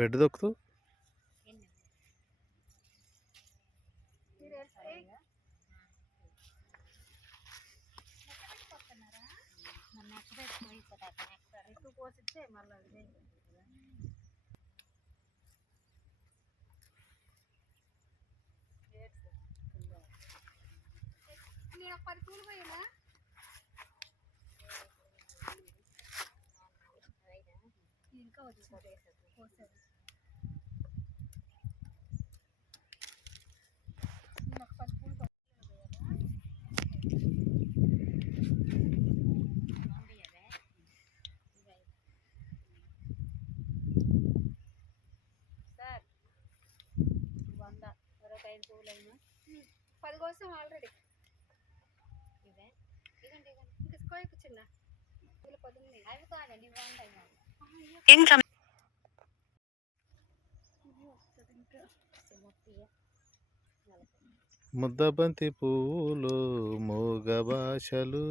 Bed దొక్కుతూ. నేను పది పూలు పోయినా ఇంకా వచ్చింది పోసేది నేను ఒక పది పూలు సార్ వంద ఇరవై ఐదు పువ్వులు అయినా పది కోసం ఆల్రెడీ. ఇదే ఇదండి ఇదండి ఇంకా స్కోయకు చిన్న పూల పది ఉన్నాయి అవి కాదండి ముద్దబంతి పువ్వులు మూగ భాషలు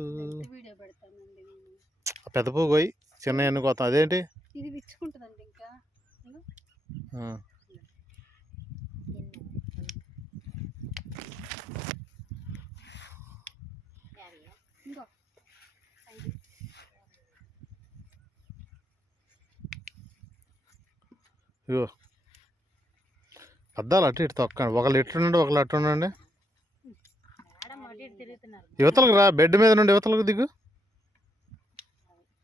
పెద్ద పువ్వు పోయి చిన్న ఎన్ను కొత్త అదేంటి? ఇది విచ్చుకుంటుందండి ఇంకో ఐదు ఇగో అద్దాలు అటు ఇటు తొక్కండి. ఒకళ్ళు ఇటు ఉండండి ఒకళ్ళు అటు ఉండండి. యువతలకు రా బెడ్ మీద నుండి యువతలకు దిగు.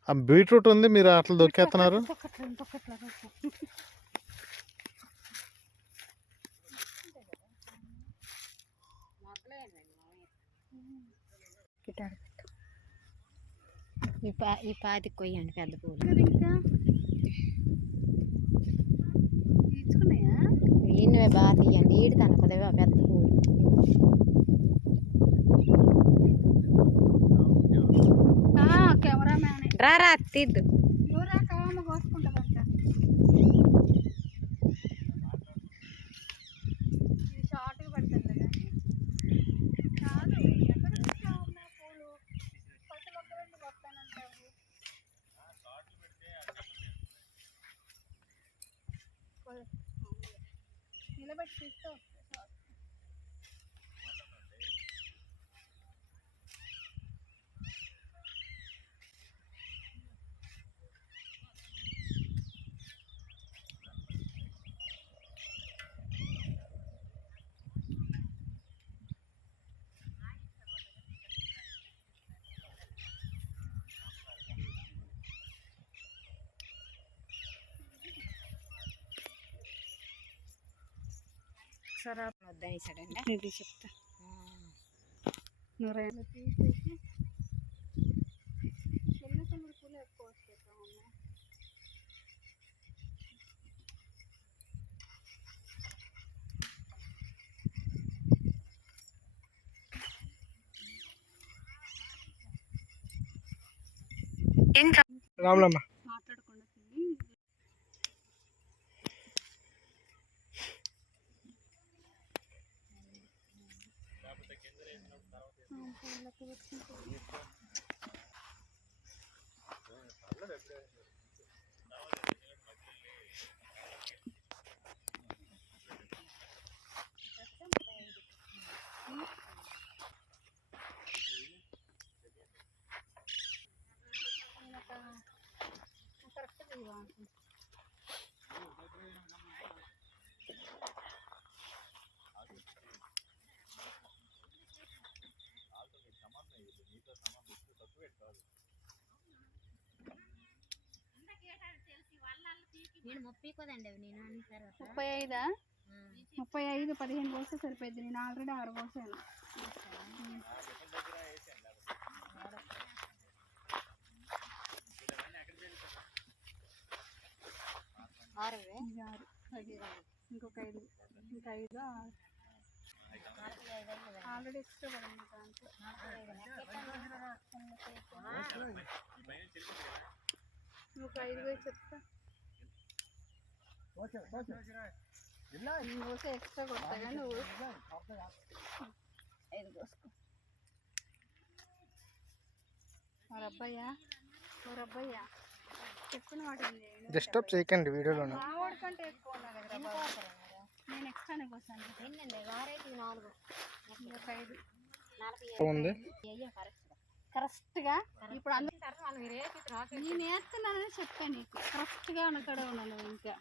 ఆ బీట్రూట్ ఉంది మీరు అట్లా దొక్కేస్తున్నారు. ఈ పా ఈ పాతి కొయ్యండి పెద్ద పూలు. తీయండి ఈడు తన కొద్దిగా పెద్ద పూలు. కెమెరా మ్యాన్ రా రా తీద్దు. నిలబెట్టి తీస్తావు సరే వద్దని సడండి ఇది చెప్తా నూరు తీసేసి చిన్న చిన్న పూలు ఎక్కువ వస్తాయి. రాములమ్మ కరెక్ట్గా ఇవ్వాలి ముప్పై ఐదా? ముప్పై ఐదు పదిహేను కోస్తే సరిపోయింది నేను ఆల్రెడీ ఆరు అది ఇంకొక ఐదు. ఇంకా ఐదు ఆరు. ఆల్రెడీ ఎక్స్ట్రా పడింది ఇంకొక ఐదు చెప్తా. నువ్వు ఎక్స్ట్రా నువ్వు ఐదు కోసుకో. చెప్పిన వాటిని డిస్టర్బ్ చేయకండి వీడియోలో ఎక్కువ? నేను ఎక్స్ట్రానే కోసాను ఎన్నండి వారైతే ఇవి నాలుగు. ఇంకొక ఐదు. నలభై ఉంది కరెక్ట్గా ఇప్పుడు అందరూ నేను నేర్చుకున్నానని చెప్పాను నీకు. కరెక్ట్గా ఉన్నక్కడ ఉన్నాను ఇంకా.